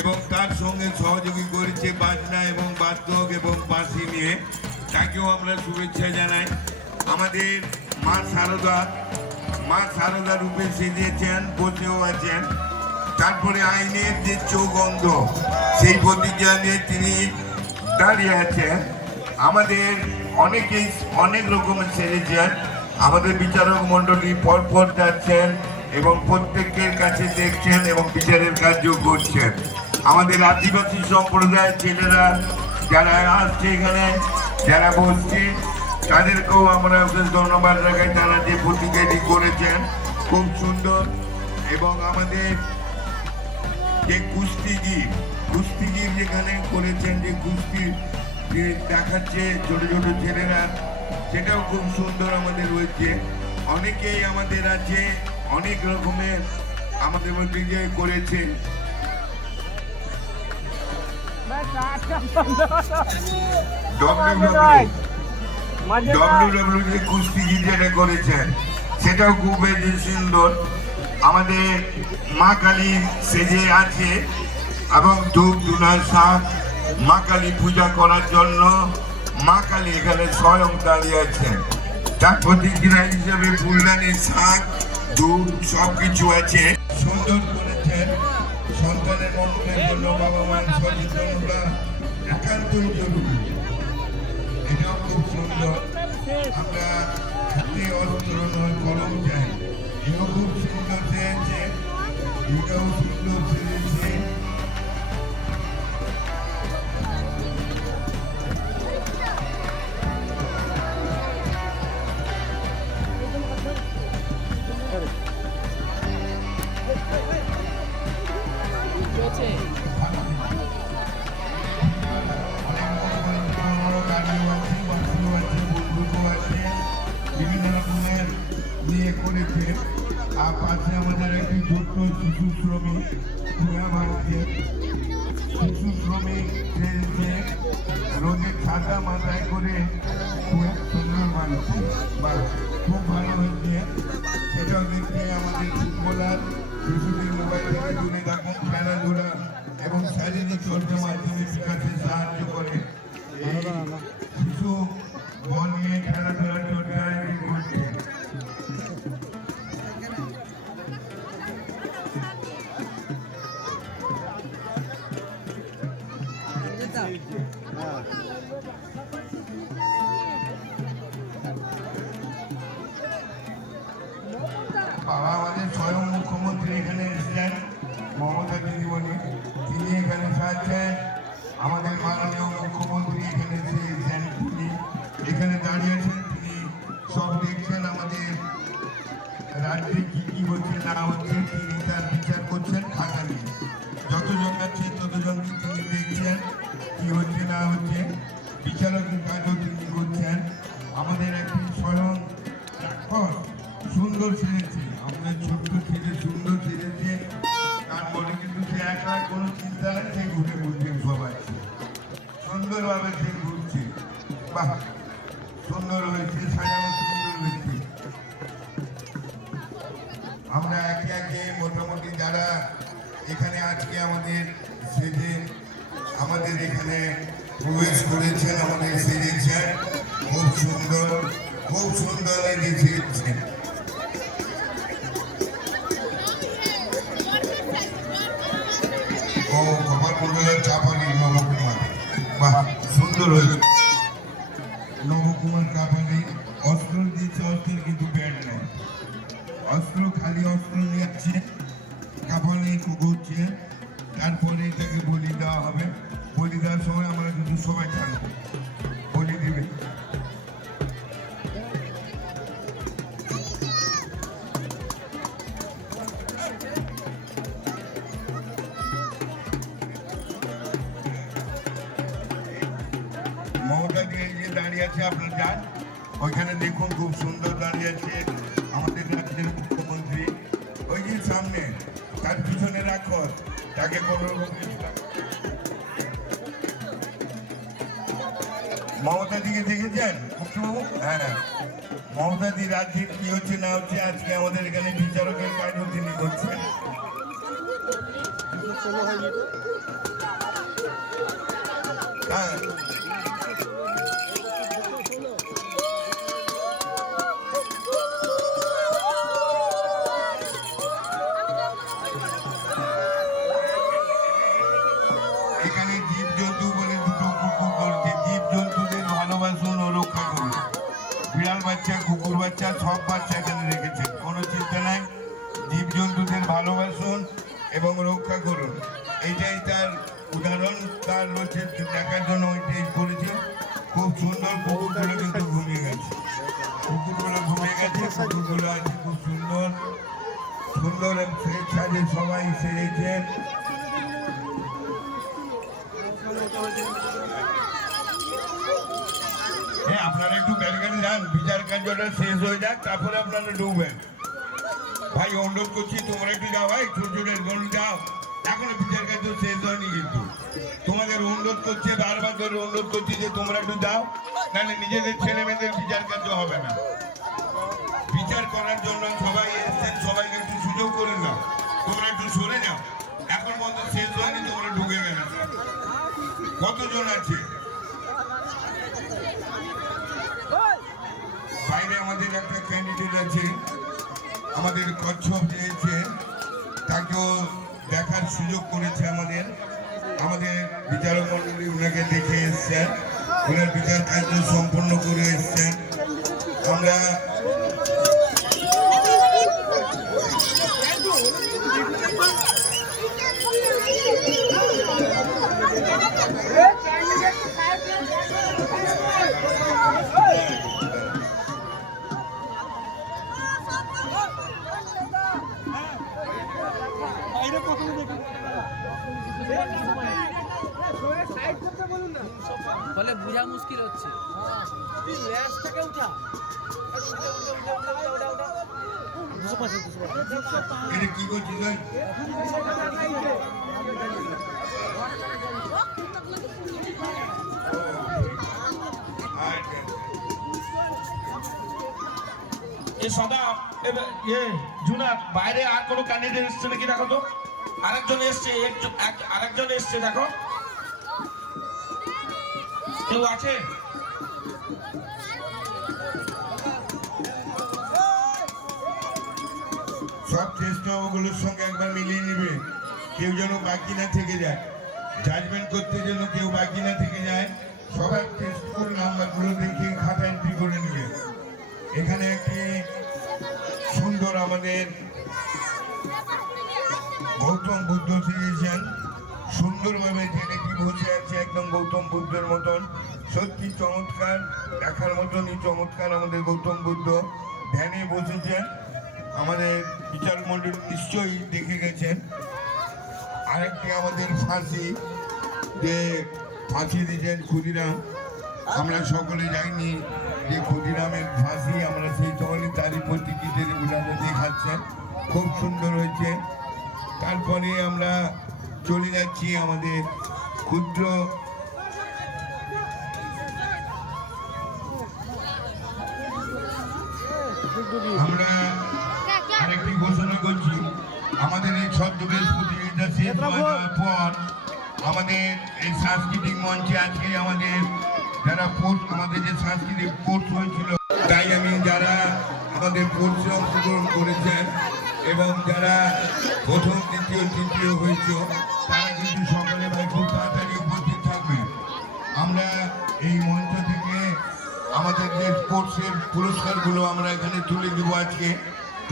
এবং তার সঙ্গে সহযোগী করেছে বাজনা এবং বাদ্যক এবং বাঁশি নিয়ে। তাকেও আমরা শুভেচ্ছা জানাই। আমাদের মা সারদা মা সারদা রূপে সেজেছেন, বসেও আছেন। তারপরে আইনের যে চৌগন্ধ, সেই প্রতিজ্ঞা তিনি দাঁড়িয়ে আছেন। আমাদের অনেকেই অনেক রকমের সেরেছেন আমাদের বিচারক মণ্ডলী পরপর যাচ্ছেন এবং প্রত্যেকের কাছে দেখছেন এবং বিচারের কার্য করছেন। আমাদের আদিবাসী সম্প্রদায়ের ছেলেরা যারা আসছে এখানে, যারা বসছে, তাদেরকেও আমরা ধন্যবাদ রাখাই তারা যে প্রতিজ্ঞাটি করেছেন, খুব সুন্দর। এবং আমাদের যে কুস্তিগির কুস্তিগির যেখানে করেছেন, যে কুস্তি যে দেখাচ্ছে ছোট ছোট ছেলেরা, সেটাও খুব সুন্দর আমাদের রয়েছে অনেকেই আমাদের আছে, অনেক রকমের আমাদের মধ্যে করেছে। যেটা করেছেন। সেটাও খুব সুন্দর। আমাদের মা কালী সেজে আছে এবং ধূপ ধুনার শাক মা কালী পূজা করার জন্য মা কালী এখানে স্বয়ং দাঁড়িয়ে আছেন। তার প্রতিক্রিয়া হিসেবে ফুলদানির শাক ধূপ সব কিছু আছে। জন্য বাবা মার সচেতনতা একান্তই জরুরি এটাও খুব সুন্দর আমরা হাতে অস্ত্র নয় কলম চাই এটাও খুব সুন্দর চেয়েছে এটাও সুন্দর চেয়েছে শিশু শ্রমিক মাথায় করে সুন্দর মানছে বা খুব ভালো হয়েছে সেটাও দেখতে আমাদের ফুটবলার শিশুদের মোবাইল থেকে দূরে থাকুন খেলাধুলা এবং শারীরিক চর্চা মাধ্যমে সাহায্য করে শিশু বল নিয়ে খেলাধুলা বাবা আমাদের স্বয়ং মুখ্যমন্ত্রী এখানে এসেছেন, মমতা দিদিমণি তিনি এখানে সাহায্যেন আমাদের মাননীয় মুখ্যমন্ত্রী এখানে এসেছেন। তিনি এখানে দাঁড়িয়েছেন তিনি সব দেখছেন আমাদের রাজ্যে কি কি হচ্ছে, না হচ্ছে। তিনি তার বিচার করছেন খাতা নিয়ে। যতজন আছে ততজনকে তিনি দেখছেন, কি হচ্ছে, না হচ্ছে। বিচারকের কাজও তিনি করছেন। আমাদের একটি স্বয়ং সুন্দর সেজেছে। বাহ, সুন্দর হয়েছে, সাজানো সুন্দর হয়েছে। আমরা একে একে মোটামুটি যারা এখানে আজকে আমাদের সেজে আমাদের এখানে প্রবেশ করেছেন, আমাদের সেজেছেন খুব সুন্দর খুব সুন্দর সেজেছেন ও গোপালপুরের চাপালি নবকুমার বাহ, সুন্দর হয়েছে। দিয়েছে কিন্তু ব্যাট নেই অস্ত্র খালি অস্ত্র নিয়ে আসছে কাপালি ঘুরছে তারপরে তাকে বলি দেওয়া হবে। বলি দেওয়ার সময় আমরা কিন্তু সবাই থাকব বলি দিবে। মমতা দিয়ে যে দাঁড়িয়ে আছে আপনার যান, ওইখানে দেখুন খুব সুন্দর আছে আমাদের রাজ্যের মুখ্যমন্ত্রী, ওই যে সামনে, তার পিছনে রাখো, তাকে কোনো মমতা দিকে দেখেছেন? মুখ্যবাবু হ্যাঁ। মমতা দি রাজ্যে কি হচ্ছে না হচ্ছে, আজকে আমাদের এখানে বিচারকের বাচ্চা, কুকুর বাচ্চা, সব বাচ্চা এখানে রেখেছেন কোনো চিন্তা নাই। জীব জন্তুদের ভালোবাসুন এবং রক্ষা করুন। এইটাই তার উদাহরণ। তার হচ্ছে দেখার জন্য ওইটাই করেছে। খুব সুন্দর কুকুরগুলো কিন্তু ঘুমিয়ে গেছে। কুকুরগুলো ঘুমিয়ে গেছে, কুকুরগুলো আছে খুব সুন্দর। সুন্দর সাজে সবাই হ্যাঁ আপনারা একটু ব্যালকানি যান কার্যটা শেষ হয়ে যাক, তারপরে আপনারা ডুববেন। ভাই, অনুরোধ করছি, তোমরা একটু যাও, ভাই ছোট ছোট গরু যাও। এখনও বিচার কাজ শেষ হয়নি কিন্তু। তোমাদের অনুরোধ করছে, বারবার ধরে অনুরোধ করছি যে তোমরা একটু যাও, নাহলে নিজেদের ছেলে মেয়েদের বিচার কার্য হবে না। আমাদের কচ্ছপ দিয়েছে তাকেও দেখার সুযোগ করেছে আমাদের। আমাদের বিচারক মন্ডলী ওনাকে দেখে এসছেন। ওনার বিচার কার্য সম্পন্ন করে এসছেন। আমরা ফলে বোঝা মুশকিল হচ্ছে। এ সদা এ- বাইরে আর কোনো ক্যান্ডিডেট এসছে নাকি দেখো তো? আরেকজন এসছে আরেকজন এসছে দেখো। কেউ আছে? সব চেষ্টাগুলোর সঙ্গে একবার মিলিয়ে নিবে। কেউ যেন বাকি না থেকে যায়। জাজমেন্ট করতে যেন কেউ বাকি না থেকে যায় সবার টেস্টগুলো নাম্বারগুলো দেখে খাতা এন্ট্রি করে নেবে। এখানে একটি সুন্দর আমাদের গৌতম বুদ্ধ শিখেছেন সুন্দরভাবে ছেলেটি বসে আছে একদম গৌতম বুদ্ধের মতন। সত্যি চমৎকার, দেখার মতনই চমৎকার আমাদের গৌতম বুদ্ধ ধ্যানে বসেছেন। আমাদের বিচার মন্ডল নিশ্চয়ই দেখে গেছেন। আরেকটি আমাদের ফাঁসি, যে ফাঁসি দিয়েছেন ক্ষুদিরাম। আমরা সকলে যাইনি যে ক্ষুদিরামের ফাঁসি আমরা সেই সময় তারই প্রতীকীদের উদাহরণ দেখাচ্ছেন। খুব সুন্দর হয়েছে। তারপরে আমরা চলে যাচ্ছি আমাদের ক্ষুদ্র আমরা আরেকটি ঘোষণা করছি। আমাদের এই ছদ্মবেশ প্রতিযোগিতা শেষ যাওয়ার পর আমাদের এই সাংস্কৃতিক মঞ্চে আজকে আমাদের যারা পোস্ট আমাদের যে সাংস্কৃতিক কোর্স হয়েছিল তাই আমি যারা আমাদের কোর্সে অংশগ্রহণ করেছেন এবং যারা প্রথম দ্বিতীয় তৃতীয় হয়েছে তারা কিন্তু সকলে ভাই খুব তাড়াতাড়ি উপস্থিত থাকবে। আমরা এই মঞ্চ থেকে আমাদের যে স্পোর্টসের পুরস্কারগুলো আমরা এখানে তুলে দেবো আজকে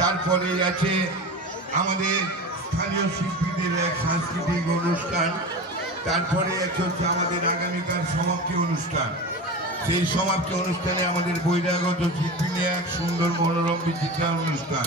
তারপরে আছে আমাদের স্থানীয় শিল্পীদের এক সাংস্কৃতিক অনুষ্ঠান তারপরে আছে হচ্ছে আমাদের আগামীকাল সমাপ্তি অনুষ্ঠান। সেই সমাপ্তি অনুষ্ঠানে আমাদের বহিরাগত শিল্পী নিয়ে এক সুন্দর মনোরম বিচিত্রা অনুষ্ঠান।